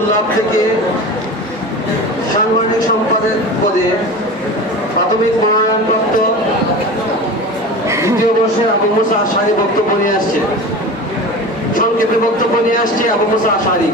আবদুল্লাহ থেকে সাংগঠনিক সম্পাদক পদে প্রাথমিক মনোনয়নপ্রাপ্ত দ্বিতীয় বর্ষে আবু মোসা আশারি বক্তব্য নিয়ে আসছে। সংক্ষেপে বক্তব্য নিয়ে আসছে আবু মোসা আশারি।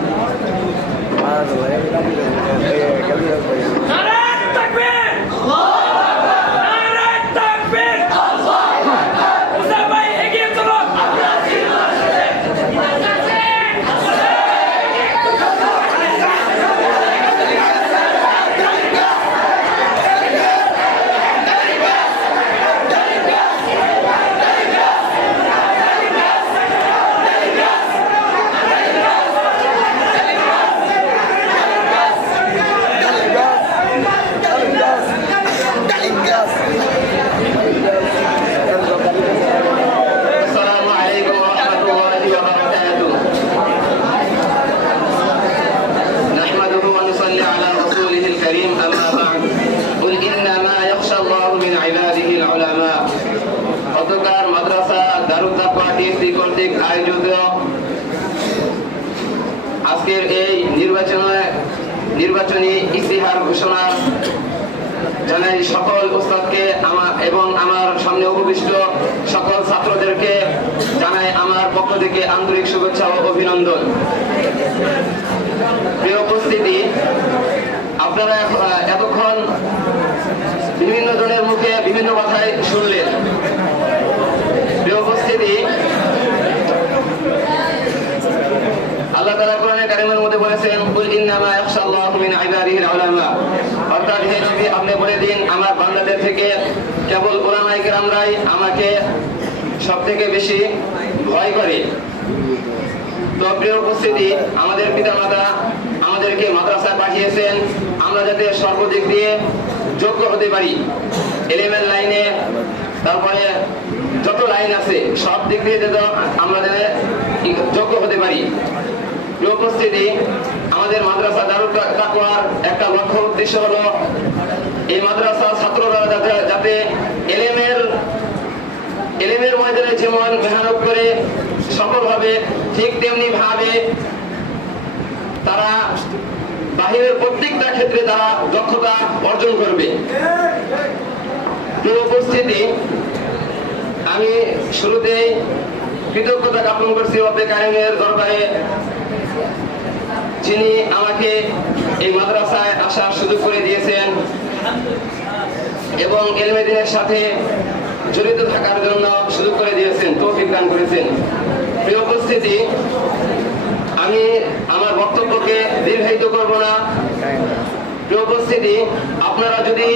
আয়োজিত। আজকের এই নির্বাচনে নির্বাচনী ইস্তিহার ঘোষণা জানাই সকল উস্তাদকে আমার এবং আমার সামনে উপবিষ্ট সকল ছাত্রদেরকে জানাই আমার পক্ষ থেকে আন্তরিক শুভেচ্ছা ও অভিনন্দন। প্রিয় উপস্থিতি, আপনারা এতক্ষণ বিভিন্ন জনের মুখে বিভিন্ন কথাই শুনলেন। হে নবী আপনি আমাদেরকে মাদ্রাসায় পাঠিয়েছেন। আমরা যাতে সর্বদিক দিয়ে যোগ্য হতে পারি। এলিমেন্ট লাইনে, তারপরে যত লাইন আছে, সব দিক দিয়ে যাতে আমরা যোগ্য হতে পারি। উপস্থিতি, আমাদের মাদ্রাসা দারুল একটা লক্ষ্য উদ্দেশ্য হলো, এই মাদ্রাসা ছাত্ররা যাতে যাতে এলেমের এলেমের ময়দানে যেমন মেহনত করে সফল হবে ঠিক তেমনি ভাবে তারা বাহিরের প্রত্যেকটা ক্ষেত্রে তারা দক্ষতা অর্জন করবে। উপস্থিতি, আমি শুরুতেই কৃতজ্ঞতা জ্ঞাপন করছি অব্দে কারিমের দরবারে, যিনি আমাকে এই মাদ্রাসায় আসার সুযোগ করে দিয়েছেন এবং এলমেদিনের সাথে জড়িত থাকার জন্য সুযোগ করে দিয়েছেন, তৌফিক দান করেছেন। প্রিয় উপস্থিতি, আমি আমার বক্তব্যকে দীর্ঘায়িত করব না। প্রিয় উপস্থিতি, আপনারা যদি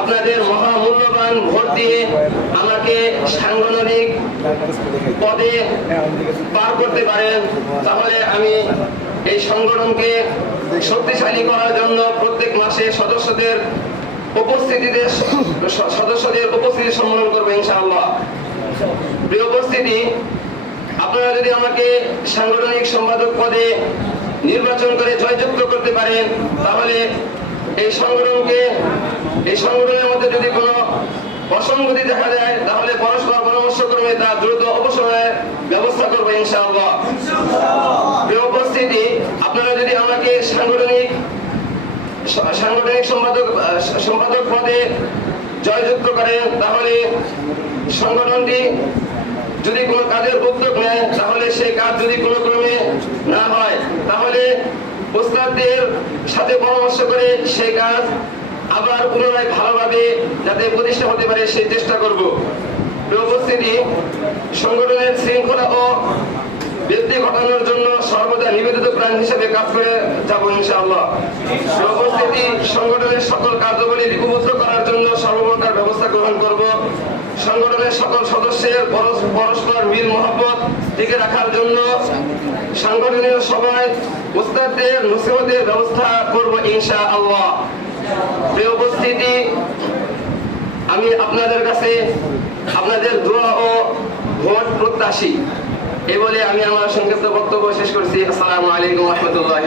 আপনাদের মহামূল্যবান ভোট দিয়ে আমাকে সাংগঠনিক পদে পার করতে পারেন, তাহলে আমি এই সংগঠনকে শক্তিশালী করার জন্য প্রত্যেক মাসে সদস্যদের উপস্থিতিতে সদস্যদের উপস্থিতি সম্মেলন করব ইনশাআল্লাহ। প্রিয় উপস্থিতি, আপনারা যদি আমাকে সাংগঠনিক সম্পাদক পদে নির্বাচন করে জয়যুক্ত করতে পারেন, তাহলে এই সংগঠনকে এই সংগঠনের মধ্যে যদি কোনো অসঙ্গতি দেখা যায় তাহলে পরস্পর পরামর্শ করবে তা দ্রুত অবসরের ব্যবস্থা করব ইনশাআল্লাহ প্রিয় উপস্থিতি আপনারা যদি আমাকে সাংগঠনিক স- সাংগঠনিক সম্পাদক সম্পাদক পদে জয়যুক্ত করে, তাহলে সংগঠনটি যদি কোনো কাজের উদ্যোগ নেয়, তাহলে সেই কাজ যদি কোনো ক্রমে না হয়, তাহলে ওস্তাদদের সাথে পরামর্শ করে সেই কাজ আবার পুনরায় ভালোভাবে যাতে প্রতিষ্ঠা হতে পারে, সেই চেষ্টা করব। উপস্থিতি, সংগঠনের শৃঙ্খলা ও বৃদ্ধি ঘটানোর জন্য সর্বদা নিবেদিত প্রাণ হিসেবে কাজ করে যাব ইনশাআল্লাহ। উপস্থিতি সংগঠনের সকল কার্যাবলী লিপিবদ্ধ করার জন্য সর্বপ্রকার ব্যবস্থা গ্রহণ করব। সংগঠনের সকল সদস্যের পরস্পর মিল মহব্বত টিকে রাখার জন্য সাংগঠনিক সভায় উস্তাদদের নসিহতের ব্যবস্থা করব ইনশা আল্লাহ প্রিয় উপস্থিতি, আমি আপনাদের কাছে আপনাদের দোয়া ও ভোট প্রত্যাশী। এই বলে আমি আমার সংক্ষিপ্ত বক্তব্য শেষ করছি। আসসালামু আলাইকুম রহমতুল্লাহ